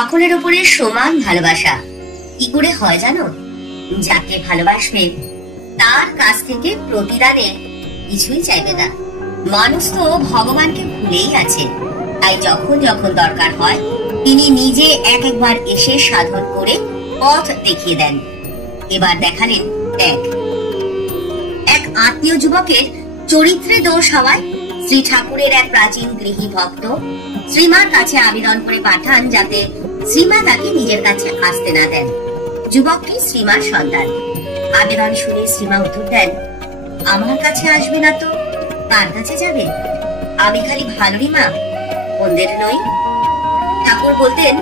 সকলের উপরে সমান ভালোবাসা কি করে হয় জানো? যাকে ভালোবাসবে তার কাছ থেকে প্রতিদানে কিছুই চাইবে না। মানুষ তো ভগবানকে ভুলেই আছে, তাই যখন যখন দরকার হয় তিনি নিজে একবার এসে সাধন করে পথ দেখিয়ে দেন। এবার দেখালেন এক আত্মীয় যুবকের চরিত্রে দোষ হওয়ায় শ্রী ঠাকুরের এক প্রাচীন গৃহী ভক্ত শ্রীমার কাছে আবেদন করে পাঠান যাতে শ্রীমা তাকে নিজের কাছে আসতে না দেন। যুবকটি শ্রীমার সন্তান। আবেদন শুনে শ্রীমা উত্তর দেন, আমার কাছে আসবে না তো কার কাছে যাবে? আমি খালি ভালোরই মা, মন্দের নই। ঠাকুর বলতেন,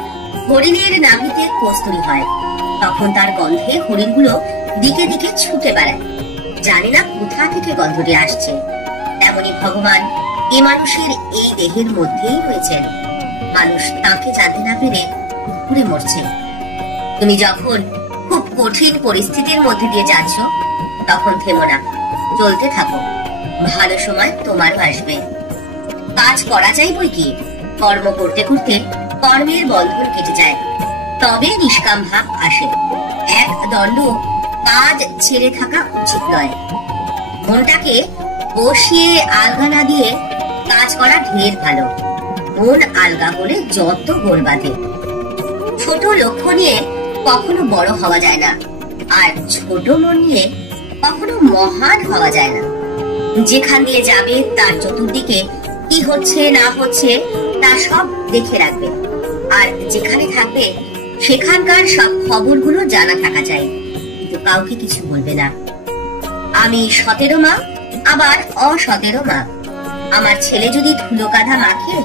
হরিণের নাভিতে কস্তুরী হয়, তখন তার গন্ধে হরিণগুলো দিকে দিকে ছুটে বেড়ায়, জানে না কোথা থেকে গন্ধটি আসছে। তেমনি ভগবান এ মানুষের এই দেহের মধ্যেই রয়েছেন, মানুষ তাকে জানতে না পেরে ঘুরে মরছে। তুমি যখন খুব কঠিন পরিস্থিতির মধ্যে দিয়ে যাচ্ছ তখন থেমো না, চলতে থাকো, ভালো সময় তোমারও আসবে। কাজ করা যায় বই কি, কর্ম করতে করতে কর্মের বন্ধন কেটে যায়, তবে নিষ্কাম ভাব আসে। এক দণ্ড কাজ ছেড়ে থাকা উচিত নয়। মনটাকে বসিয়ে আলগা না দিয়ে কাজ করা ঢের ভালো। মন আলগা হলে যত গোল বাঁধে। ছোট লক্ষ্য নিয়ে কখনো বড় হওয়া যায় না, আর ছোট মন নিয়ে কখনো মহান হওয়া যায় না। যেখান দিয়ে যাবে তার চতুর্দিকে কি হচ্ছে না হচ্ছে তা সব দেখে রাখবে, আর যেখানে থাকবে সেখানকার সব খবরগুলো জানা থাকা চাই, কিন্তু কাউকে কিছু বলবে না। আমি 17 মা, আবার অ17 মা। আমার ছেলে যদি ধুলো কাঁধা মাখে,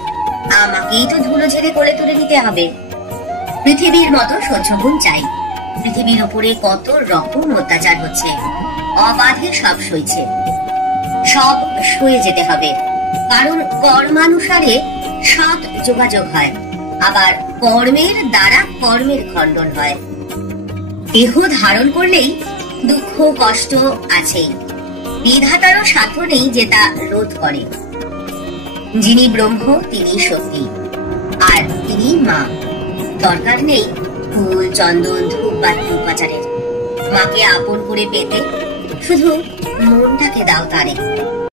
আমাকেই তো ধুলো ঝেড়ে কোলে তুলে নিতে হবে। পৃথিবীর মতো সহ্য গুণ চাই। পৃথিবীর উপরে কত রকম অত্যাচার হচ্ছে, অবাধে সব সইছে, সব সয়ে যেতে হবে। কারণ কর্মানুসারে সৎ যোগাযোগ হয়, আবার কর্মের দ্বারা কর্মের খণ্ডন হয়। দেহ ধারণ করলেই দুঃখ কষ্ট আছেই, বিধাতারও সাধ্য নেই যে তা রোধ করে। যিনি ব্রহ্ম তিনি শক্তি, আর তিনি মা। দরকার নেই ফুল চন্দন ধূপ বাতি উপাচারের। মাকে আপন করে পেতে শুধু মনটাকে দাও তারে।